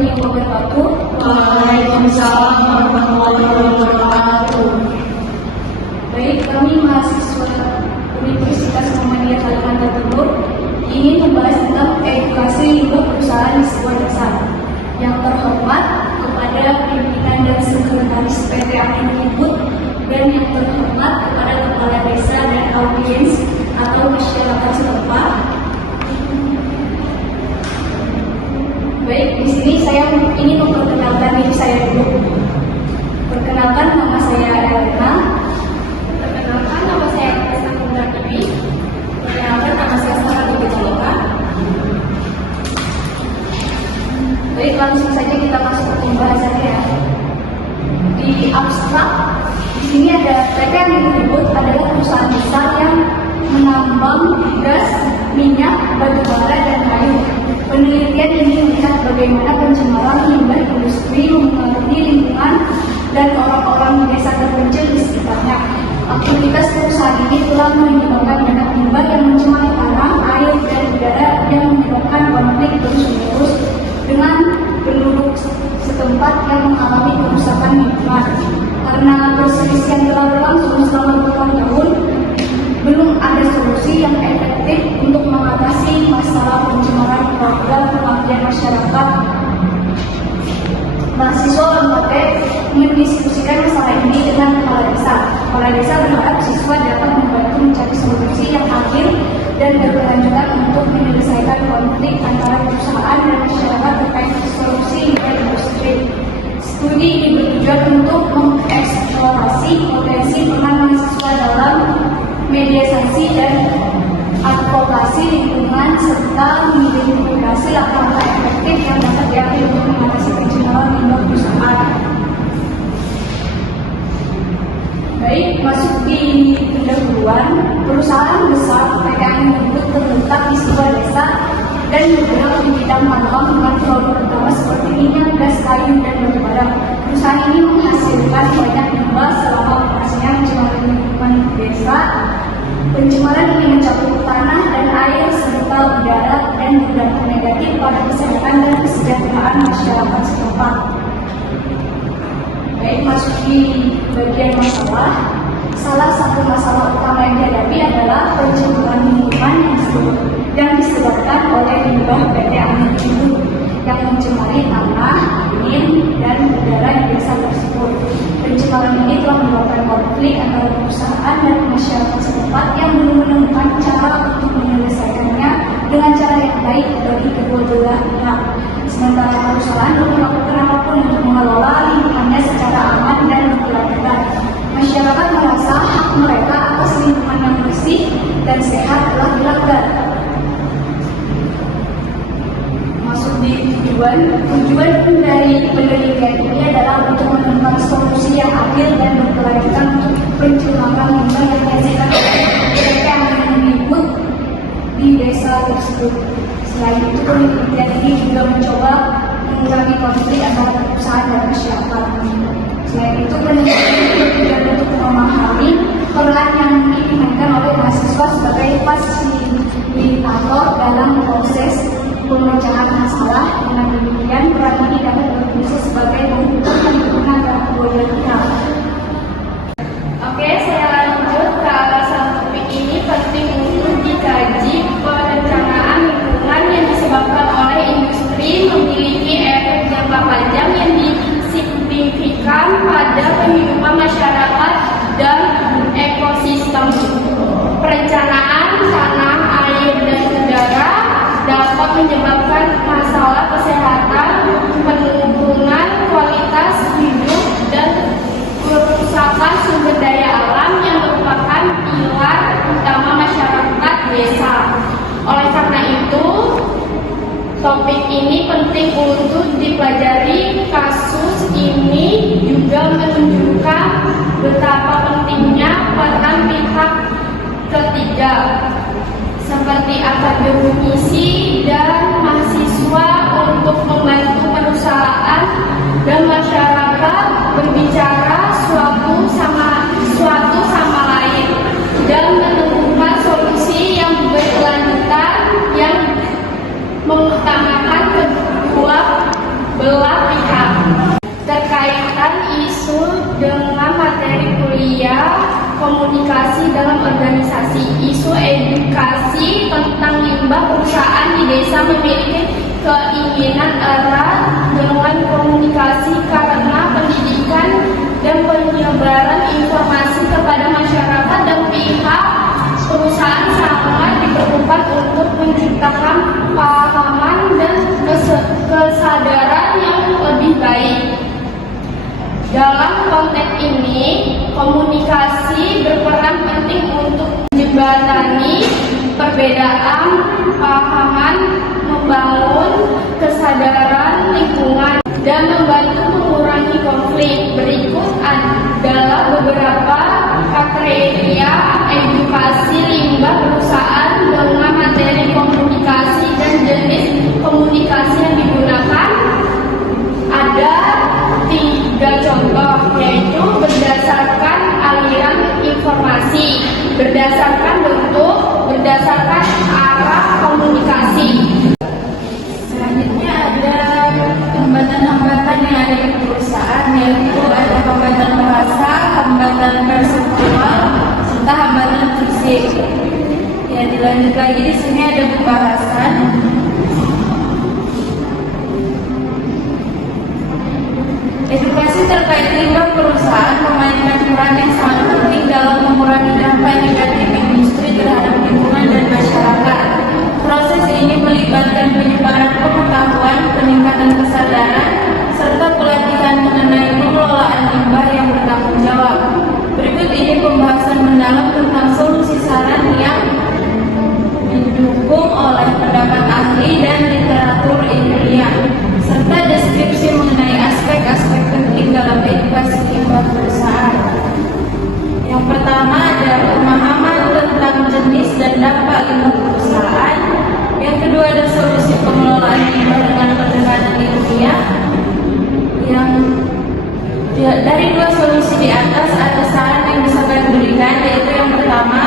warahmatullahi wabarakatuh. Waalaikumsalam warahmatullahi wabarakatuh. Baik, kami mahasiswa Universitas Muhammadiyah Kalimantan Timur ingin membahas tentang edukasi lingkup perusahaan di sebuah desa. Yang terhormat kepada pimpinan dan sekretaris PT Aktinkibud, dan yang terhormat kepada kepala desa dan audiens atau masyarakat setempat. Baik, di sini saya ingin memperkenalkan diri saya dulu. Perkenalkan, nama saya Elena. Perkenalkan, nama saya Krisna Kundartiwi. Perkenalkan, nama saya Sarah Bidaloka. Baik, langsung saja kita masuk ke pembahasannya ya. Di abstrak, di sini ada PT Aktinkibud adalah perusahaan besar yang menambang gas, minyak, batu bara, dan kayu. Penelitian ini melihat bagaimana pencemaran limbah industri mempengaruhi lingkungan dan orang-orang di desa terpencil di sekitarnya. Aktivitas perusahaan ini telah menyebabkan banyak limbah yang mencemari tanah, air, dan udara yang menyebabkan konflik terus-menerus dengan penduduk setempat yang mengalami kerusakan lingkungan. Karena perselisihan telah berlangsung selama bertahun-tahun, belum ada solusi yang efektif untuk mengatasi masalah pencemaran program pengabdian masyarakat. Mahasiswa UMT mendiskusikan masalah ini dengan kepala desa. Kepala desa berharap siswa dapat membantu mencari solusi yang adil dan berkelanjutan untuk menyelesaikan konflik antara perusahaan dan masyarakat terkait solusi limbah industri. Studi ini bertujuan untuk mengeksplorasi potensi peran mahasiswa dalam mediasi dan advokasi lingkungan serta mengidentifikasi langkah-langkah efektif yang dapat diambil untuk mengatasi pencemaran limbah perusahaan. Baik, masuk di pendahuluan. Perusahaan besar PT Aktinkibud terletak di sebuah desa dan bergerak di bidang tambang dengan produk utama seperti minyak, gas, kayu, dan batu bara. Perusahaan ini menghasilkan banyak limbah selama operasinya mencemari lingkungan desa. Pencemaran ini mencakup tanah dan air serta udara dan berdampak negatif pada kesehatan dan kesejahteraan masyarakat setempat. Baik, masuk di bagian masalah. Salah satu masalah utama yang dihadapi adalah pencemaran lingkungan yang disebabkan oleh limbah PT Aktinkibud yang mencemari tanah, air, dan udara di desa tersebut. Pencemaran ini telah menyebabkan konflik antara perusahaan dan masyarakat setempat yang belum menemukan cara untuk menyelesaikannya dengan cara yang baik bagi kedua belah pihak. Sementara perusahaan belum melakukan apapun untuk mengelola lingkungannya secara aman dan berkelanjutan. Masyarakat merasa hak mereka atas lingkungan yang bersih dan sehat telah dilanggar. Masuk di tujuan dari penelitian ini adalah untuk menemukan solusi yang adil dan berkelanjutan untuk pencemaran limbah yang dihasilkan oleh PT Aktinkibud di desa tersebut. Selain itu, penelitian ini juga mencoba mengurangi konflik antara perusahaan dan masyarakat. Selain itu, penelitian ini juga untuk memahami peran yang dimainkan oleh mahasiswa sebagai fasilitator dalam proses pemecahan masalah. Dengan demikian, peran ini dapat berfungsi sebagai pengukur lingkungan dan kedua pihak. Oke, saya lanjut ke alasan topik ini penting untuk dikaji. Perencanaan lingkungan yang disebabkan oleh industri memiliki efek jangka panjang yang signifikan pada kehidupan masyarakat dan ekosistem. Perencanaan tanah, air, dan udara dapat menyebabkan masalah kesehatan, penurunan kualitas hidup, dan kerusakan sumber daya alam yang merupakan pilar utama masyarakat desa. Oleh karena itu, topik ini penting untuk dipelajari. Kasus ini juga menunjukkan betapa pentingnya peran pihak ketiga seperti akademisi dan mahasiswa untuk membantu perusahaan dan masyarakat berbicara suatu sama lain dan menemukan solusi yang berkelanjutan yang mengutamakan kedua belah dengan materi kuliah komunikasi dalam organisasi. Isu edukasi tentang limbah perusahaan di desa memiliki keinginan erat dengan komunikasi karena pendidikan dan penyebaran informasi kepada masyarakat dan pihak perusahaan sangat diperlukan untuk menciptakan pahaman dan kesadaran yang lebih baik. Dalam konteks ini, komunikasi berperan penting untuk menjembatani perbedaan pahaman, membangun kesadaran lingkungan, dan membantu mengurangi konflik. Berikut adalah beberapa kriteria edukasi limbah perusahaan dengan materi komunikasi dan jenis komunikasi yang digunakan. Ada 3 contoh, yaitu berdasarkan aliran informasi, berdasarkan bentuk, berdasarkan arah komunikasi. Selanjutnya ada hambatan-hambatan yang ada di perusahaan, yaitu ada hambatan bahasa, hambatan perseptual, serta hambatan fisik. Ya, dilanjut lagi di sini ada pembahasan. Edukasi terkait limbah perusahaan memainkan peran yang sangat penting dalam mengurangi dampak negatif industri terhadap lingkungan dan masyarakat. Proses ini melibatkan penyebaran pengetahuan, peningkatan kesadaran, serta pelatihan mengenai pengelolaan limbah yang bertanggung jawab. Berikut ini pembahasan mendalam tentang solusi saran yang didukung oleh pendapat ahli dan literatur ilmiah, serta deskripsi mengenai aspek-aspek penting dalam edukasi limbah perusahaan. Yang pertama ada pemahaman tentang jenis dan dampak limbah perusahaan. Yang kedua ada solusi pengelolaan limbah dengan pendekatan ilmiah. Dari 2 solusi di atas ada saran yang bisa kalian berikan, yaitu yang pertama,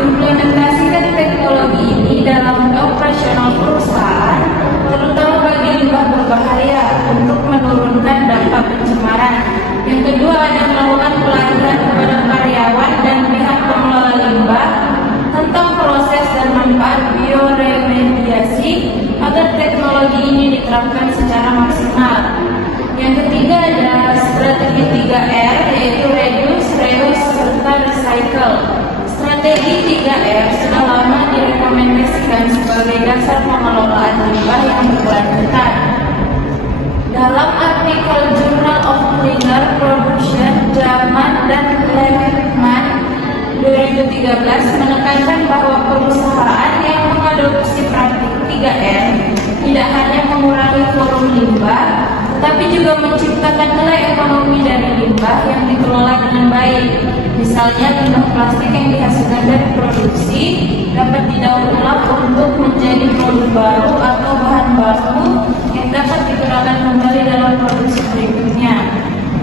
implementasikan teknologi ini dalam operasional perusahaan, terutama bagi limbah berbahaya untuk menurunkan dampak pencemaran. Yang kedua ada melakukan pelatihan kepada karyawan dan pihak pengelola limbah tentang proses dan manfaat bioremediasi agar teknologi ini diterapkan secara maksimal. Yang ketiga ada strategi 3R, yaitu reduce, reuse, serta recycle. Strategi 3R sudah lama direkomendasikan sebagai dasar pengelolaan limbah yang berkelanjutan. Dalam artikel Journal of Cleaner Production, Zaman dan Lehman 2013 menekankan bahwa perusahaan yang mengadopsi praktik 3R tidak hanya mengurangi volume limbah, tetapi juga menciptakan nilai ekonomi dari limbah yang dikelola dengan baik. Misalnya limbah plastik yang dihasilkan dari produksi dapat didaur ulang untuk menjadi produk baru atau bahan baku yang dapat digunakan kembali dalam produksi berikutnya.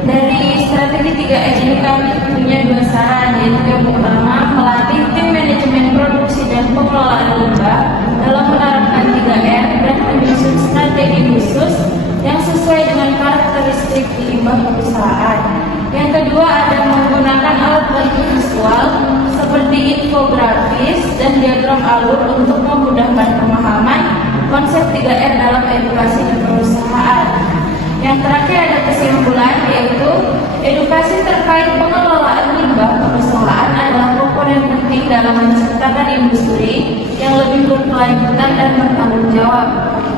Dari strategi 3R ini kami punya 2 saran, yaitu yang pertama melatih tim manajemen produksi dan pengelolaan limbah dalam menerapkan 3R dan menyusun strategi khusus yang sesuai dengan karakteristik limbah perusahaan. Yang kedua ada menggunakan alat bantu visual seperti infografis dan diagram alur untuk memudahkan pemahaman konsep 3R dalam edukasi di perusahaan. Yang terakhir ada kesimpulan, yaitu edukasi terkait pengelolaan limbah perusahaan adalah komponen penting dalam menciptakan industri yang lebih berkelanjutan dan bertanggung jawab.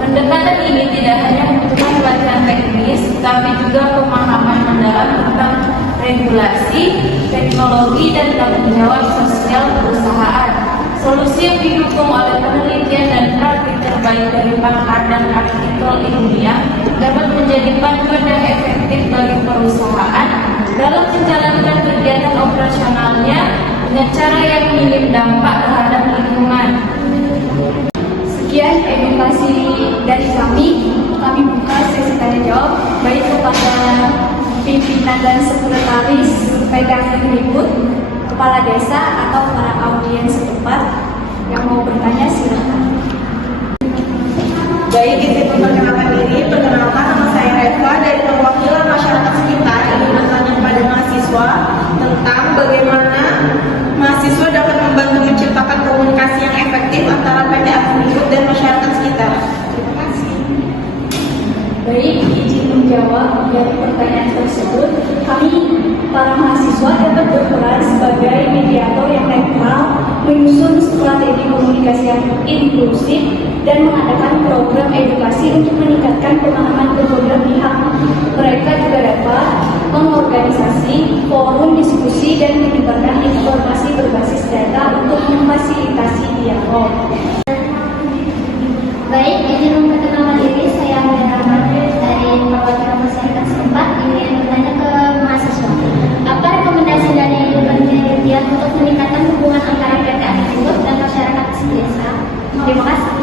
Pendekatan ini tidak hanya membutuhkan pelatihan teknis, tapi juga pemahaman mendalam tentang regulasi, teknologi, dan tanggung jawab sosial perusahaan. Solusi yang didukung oleh penelitian dan praktik terbaik dari pakar dan artikel ilmiah dapat menjadi panduan yang efektif bagi perusahaan dalam menjalankan kegiatan operasionalnya dengan cara yang minim dampak terhadap lingkungan. Sekian edukasi dari kami buka sesi tanya jawab baik kepada pimpinan dan sekretaris PKK berikut, kepala desa atau para audiens setempat yang mau bertanya silakan. Baik, izin memperkenalkan diri. Perkenalkan, nama saya Reva dari perwakilan masyarakat sekitar ingin bertanya kepada mahasiswa mahasiswa tentang bagaimana mahasiswa dapat membantu menciptakan komunikasi yang efektif antara PT Admin dan masyarakat sekitar. Terima kasih. Baik, izin menjawab dari pertanyaan tersebut. Kami, para mahasiswa, dapat berperan sebagai mediator yang netral, menyusun strategi komunikasi yang inklusif, dan mengadakan program edukasi untuk meningkatkan pemahaman kedua pihak. Mereka juga dapat mengorganisasi forum diskusi dan menyebarkan informasi berbasis data untuk memfasilitasi dialog. Baik, izin memperkenalkan diri, saya Amira Rahman dari perwakilan masyarakat setempat ingin bertanya ke mahasiswa. Apa rekomendasi dari penelitian untuk meningkatkan hubungan antara PT Admin dan masyarakat desa? Terima kasih.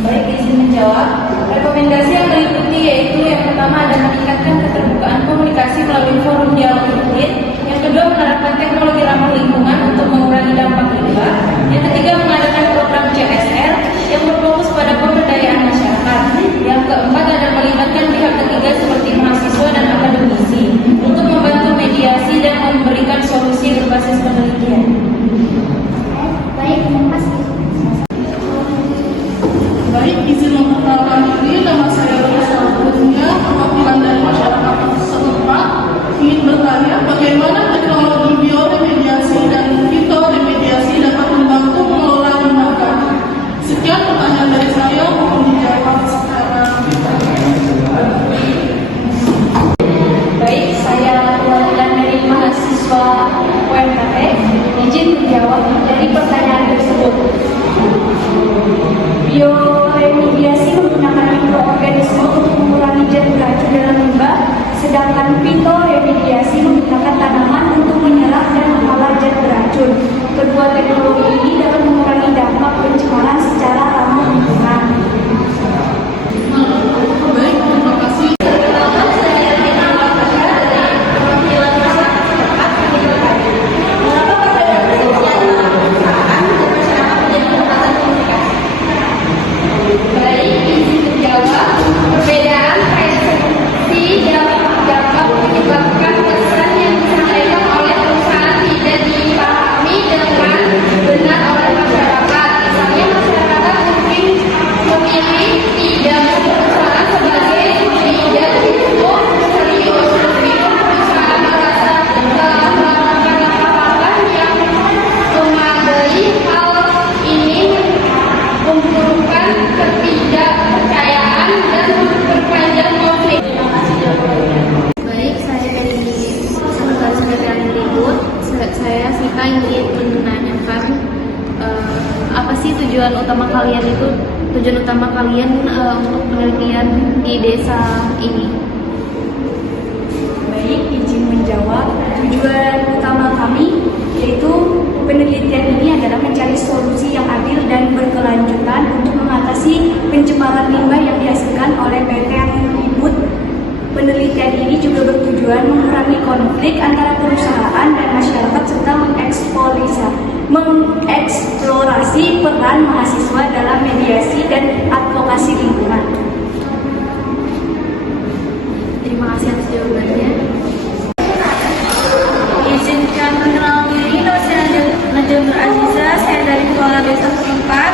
Baik, izin menjawab. Rekomendasi yang meliputi yaitu yang pertama ada meningkatkan keterbukaan komunikasi melalui forum dialog rutin. Yang kedua menerapkan teknologi ramah lingkungan untuk mengurangi dampak limbah. Yang ketiga mengadakan program CSR yang berfokus pada pemberdayaan masyarakat. Yang keempat ada melibatkan pihak ketiga seperti mahasiswa dan akademisi untuk membantu mediasi dan memberikan solusi berbasis penelitian. Baik, terima kasih. Baik, izin memperkenalkan diri, nama saya Rosa Punya, perwakilan dari masyarakat setempat. Ingin bertanya bagaimana teknologi bioremediasi dan fitoremediasi dapat membantu mengelola limbah. Sekian pertanyaan dari saya, mohon dijawab secara Baik, saya perwakilan dari mahasiswa UMKT. Izin menjawab dari pertanyaan tersebut. Bioremediasi menggunakan mikroorganisme untuk mengurangi zat beracun dalam limbah, sedangkan fitoremediasi menggunakan tanaman untuk menyerap dan mengolah zat beracun. Kedua teknologi ini dapat mengurangi dampak pencemaran secara ramah lingkungan. baik. Terima kasih. Baik, izin menjawab. Perbedaan persepsi dapat menyebabkan pesan yang disampaikan oleh perusahaan tidak dipahami dengan benar oleh masyarakat. Misalnya masyarakat mungkin memilih tidak perusahaan sebagai tidak cukup serius, tapi perusahaan merasa telah melakukan langkah-langkah yang memadai. Hal ini memburukkan ketidakpercayaan dan memperpanjang konflik. Baik, saya dari Sekretaris Kementerian Ribut. Saya Sita ingin menanyakan apa sih tujuan utama kalian untuk penelitian di desa ini? Baik, izin menjawab. Tujuan utama kami yaitu penelitian ini adalah mencari solusi yang adil dan berkelanjutan untuk mengatasi pencemaran limbah yang dihasilkan oleh PT Admin Ribut. Penelitian ini juga bertujuan mengurangi konflik antara perusahaan dan masyarakat serta mengeksplorasi peran mahasiswa dalam mediasi dan advokasi lingkungan. Terima kasih atas jawabannya. Izinkan mengenal diri, nama saya Najwa Aziza, saya dari Kepala Desa setempat.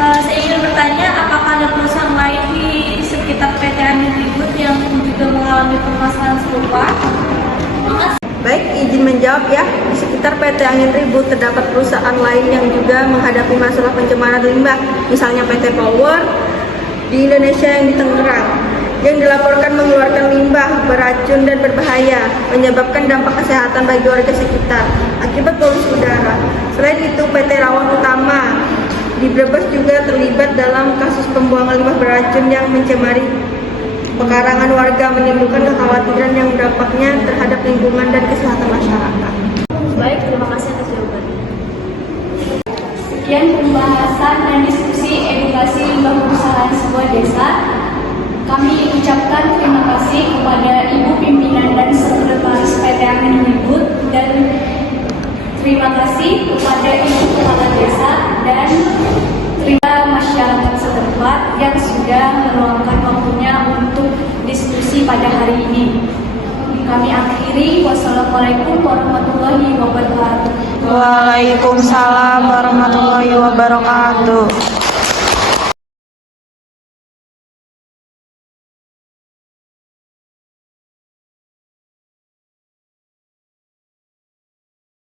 Saya ingin bertanya, apakah ada perusahaan lain di sekitar PT Admin Ribut yang juga mengalami permasalahan serupa? Baik, izin menjawab ya. Di sekitar PT Angin Ribut terdapat perusahaan lain yang juga menghadapi masalah pencemaran limbah, misalnya PT Power di Indonesia yang di Tangerang, yang dilaporkan mengeluarkan limbah beracun dan berbahaya, menyebabkan dampak kesehatan bagi warga sekitar akibat polusi udara. Selain itu, PT Rawang Utama di Brebes juga terlibat dalam kasus pembuangan limbah beracun yang mencemari pekarangan warga, menimbulkan kekhawatiran yang dampaknya terhadap lingkungan dan kesehatan masyarakat. Baik, terima kasih atas jawabannya. Sekian pembahasan dan diskusi edukasi limbah perusahaan sebuah desa. Kami ucapkan terima kasih kepada Ibu Pimpinan dan Sekretaris PT Admin Ribut dan terima kasih kepada Ibu Kepala Desa dan terima masyarakat setempat yang sudah meluangkan waktunya untuk diskusi pada hari ini. Kami akhiri, wassalamualaikum warahmatullahi wabarakatuh. Waalaikumsalam warahmatullahi wabarakatuh.